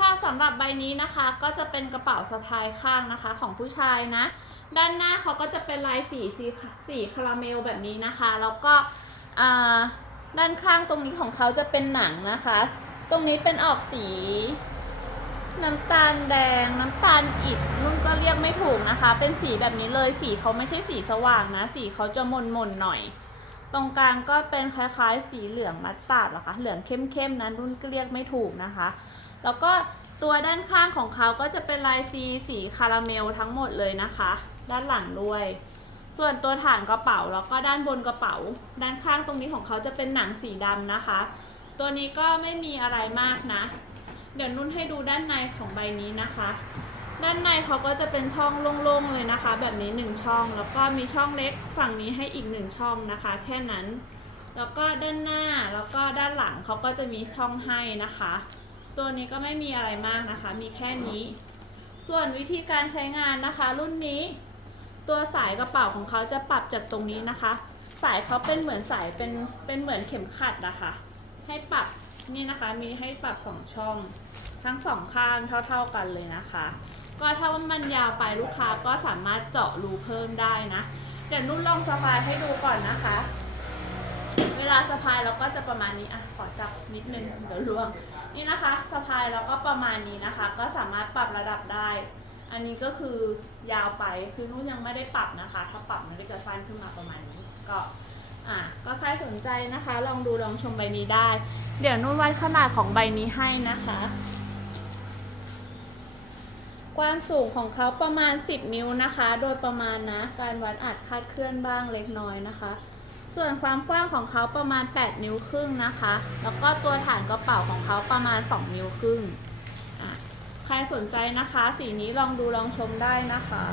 ค่ะสำหรับใบนี้นะคะก็จะเป็นกระเป๋าสะพายข้างนะคะของผู้ชายนะ ด้านหน้าเขาก็จะเป็นลายสีสีสีคาราเมลแบบนี้นะคะ แล้วก็ด้านข้างตรงนี้ของเขาจะเป็นหนังนะคะ ตรงนี้เป็นออกสีน้ำตาลแดง น้ำตาลอิฐนุ่นก็เรียกไม่ถูกนะคะ เป็นสีแบบนี้เลยสีเขาไม่ใช่สีสว่างนะ สีเขาจะมนมนๆหน่อย ตรงกลางก็เป็นคล้ายๆ สีเหลืองมัสตาร์ดหรอคะเหลืองเข้มๆนะนุ่นก็เรียกไม่ถูกนะคะ แล้วก็ตัวด้านข้างของเขาก็จะเป็นลายซีสีคาราเมลทั้งหมดเลยนะคะ ด้านหลังด้วย ส่วนตัวฐานกระเป๋าแล้วก็ด้านบนกระเป๋า ด้านข้างตรงนี้ของเขาจะเป็นหนังสีดำนะคะ ตัวนี้ก็ไม่มีอะไรมากนะ เดี๋ยวนุ่นให้ดูด้านในของใบนี้นะคะ ด้านในเขาก็จะเป็นช่องโล่งๆเลยนะคะ แบบนี้หนึ่งช่องแล้วก็มีช่องเล็กฝั่งนี้ให้อีกหนึ่งช่องนะคะ แค่นั้น แล้วก็ด้านหน้าแล้วก็ด้านหลังเขาก็จะมีช่องให้นะคะ ตัวนี้ก็ไม่มีอะไรมากนะคะ มีแค่นี้ ส่วนวิธีการใช้งานนะคะ รุ่นนี้ ตัวสายกระเป๋าของเขาจะปรับจากตรงนี้นะคะ สายเขาเป็นเหมือนสายเป็นเป็นเหมือนเข็มขัดนะคะ ให้ปรับนี่นะคะ มีให้ปรับสองช่อง ทั้งสองข้างเท่า ๆกันเลยนะคะ ก็ถ้าว่ามันยาวไปลูกค้าก็สามารถเจาะรูเพิ่มได้นะเดี๋ยวนุ่นลองสะพายให้ดูก่อนนะคะ เวลาสะพายเราก็จะประมาณนี้อะขอจับนิดนึงเดี๋ยวร่วงนี่นะคะสะพายแล้วก็ประมาณนี้นะคะ ก็สามารถปรับระดับได้ อันนี้ก็คือยาวไปคือนุ่นยังไม่ได้ปรับนะคะ ถ้าปรับมันก็จะสั้นขึ้นมาประมาณนี้ก็อะก็ใครสนใจนะคะ ลองดูลองชมใบนี้ได้ เดี๋ยวนุ่นวัดขนาดของใบนี้ให้นะคะกว้างสูงของเขาประมาณ 10 นิ้วนะคะ โดยประมาณนะ การวัดอาจคาดเคลื่อนบ้างเล็กน้อยนะคะ ส่วนความกว้างของเขาประมาณ 8 นิ้วครึ่งนะคะ แล้วก็ตัวฐานกระเป๋าของเขาประมาณ 2 นิ้วครึ่ง ใครสนใจนะคะ สีนี้ลองดูลองชมได้นะคะ